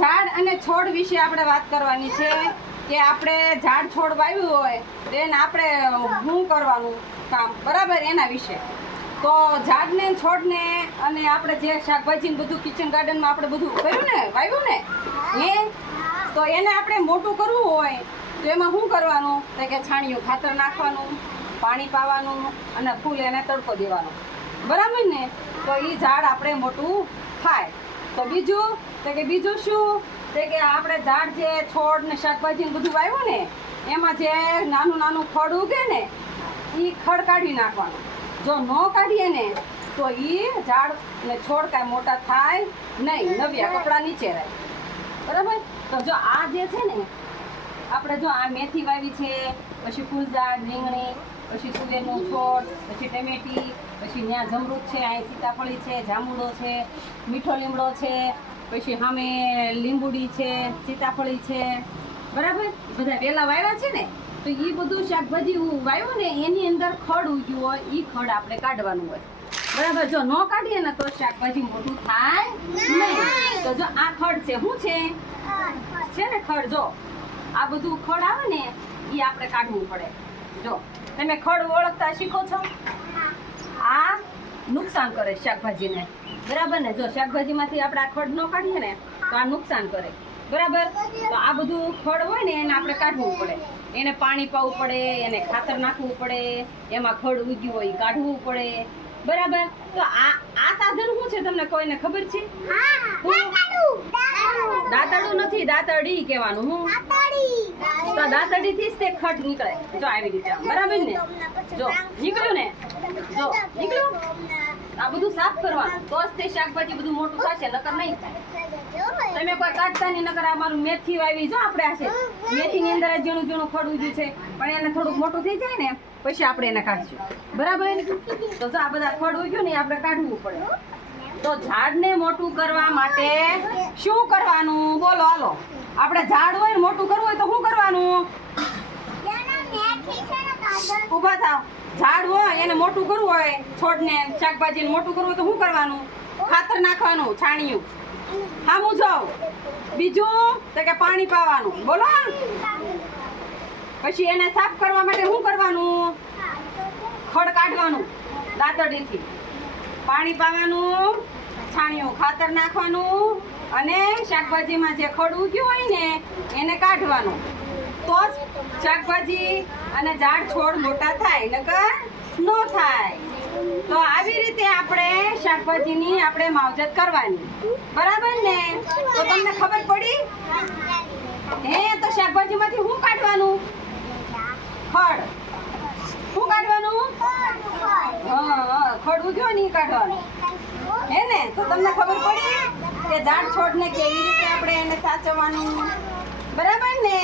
ઝાડ અને છોડ વિશે આપણે વાત કરવાની છે કે આપણે ઝાડ છોડ વાવ્યું હોય તો એને આપણે શું કરવાનું કામ બરાબર એના વિશે. તો ઝાડને છોડને અને આપણે જે શાકભાજી બધું કિચન ગાર્ડનમાં આપણે બધું કર્યું ને વાવ્યું ને તો એને આપણે મોટું કરવું હોય તો એમાં શું કરવાનું તો કે છાણિયું ખાતર નાખવાનું, પાણી પાવાનું અને ફૂલ એને તડકો દેવાનો બરાબર ને. તો એ ઝાડ આપણે મોટું થાય. તો બીજું શું તે કે આપણે ઝાડ જે છોડ ને શાકભાજી ને બધું વાવ્યું ને એમાં જે નાનું ખડ ઉગે ને એ ખડ કાઢી નાખવાનું. જો ન કાઢીએ ને તો એ ઝાડ ને છોડ કાંઈ મોટા થાય નહીં, નવ્યા કપડા નીચે રહે બરાબર. તો જો આ જે છે ને આપણે જો આ મેથી વાવી છે, પછી ફૂલઝાડ, રીંગણી, પછી તુવેરનું છોડ, પછી ટમેટી, પછી ત્યાં જમરૂદ છે, અહીં સીતાફળી છે, જાંબુડો છે, મીઠો લીમડો છે, પછી સામે લીંબુડી છે, સીતાફળી છે બરાબર. બધા વેલા વાવ્યા છે ને તો એ બધું શાકભાજી વાવ્યું ને એની અંદર ખડ ઉગ્યું હોય એ ખડ આપણે કાઢવાનું હોય બરાબર. જો ન કાઢીએ ને તો શાકભાજી મોટું થાય નહીં. તો જો આ ખડ છે શું છે ને ખડ. જો આ બધું ખડ આવે ને એ આપણે કાઢવું પડે. જો તમે ખડ ઓળખતા શીખો છો. આ નુકસાન કરે શાકભાજીને બરાબર ને. જો શાકભાજીમાંથી આપણે આ ખડ ન કાઢીએ ને તો આ નુકસાન કરે બરાબર. તો આ બધું ખડ હોય ને એને આપણે કાઢવું પડે, એને પાણી પાવું પડે, એને ખાતર નાખવું પડે, એમાં ખડ ઉગ્યું હોય કાઢવું પડે બરાબર. તો આ સાધન શું છે તમને કોઈને ખબર છે? દાંતરડું નથી, દાંતરડી કહેવાનું. હું તો દાંતરડી થી જ તે ખડ નીકળે. જો આવી રીતે બરાબર ને. જો નીકળ્યું ને, જો નીકળ્યું. આ બધું સાફ કરવાનું તો જ તે શાકભાજી બધું મોટું થશે, નકર નહીં થાય. તમે કોઈ કાઢતા નહીં, નકર અમારું મેથી વાવી જો આપણે આ છે મેથી ની અંદર ઝીણું ખડ ઉગ્યું છે પણ એને થોડુંક મોટું થઈ જાય ને પછી આપણે એને કાઢશું બરાબર. તો જો આ બધા ખડ ઉગ્યું ને આપણે કાઢવું પડે. તો ઝાડને મોટું કરવા માટે શું કરવાનું બોલો હાલો. આપણે ઝાડ હોય ને મોટું કરવું હોય તો શું કરવાનું? ઊભા થાવ. ઝાડ હોય એને મોટું કરવું હોય, છોડને શાકભાજીને મોટું કરવું હોય તો શું કરવાનું? ખાતર નાખવાનું, છાણિયું. હામું જાવ. બીજું તો કે પાણી પાવાનું બોલો. પછી એને સાફ કરવા માટે શું કરવાનું? ખડ કાઢવાનું દાંતરડીથી, પાણી પાવાનું, છાણિયું ખાતર નાખવાનું અને શાકભાજીમાં જે ખડ ઉગ્યું હોય ને એને કાઢવાનું. તો જ શાકભાજી અને ઝાડ છોડ મોટા થાય, નકર ન થાય. તો આવી રીતે આપણે શાકભાજીની આપણે માવજત કરવાની બરાબર ને. તો તમને ખબર પડી તો શાકભાજીમાંથી શું કાઢવાનું? ખડ. શું કાઢવાનું? ખડ ઉગ્યો ને કાઢવાનું હે ને. તો તમને ખબર પડી કે ઝાડ છોડને કેવી રીતે આપણે એને સાચવવાનું બરાબર ને.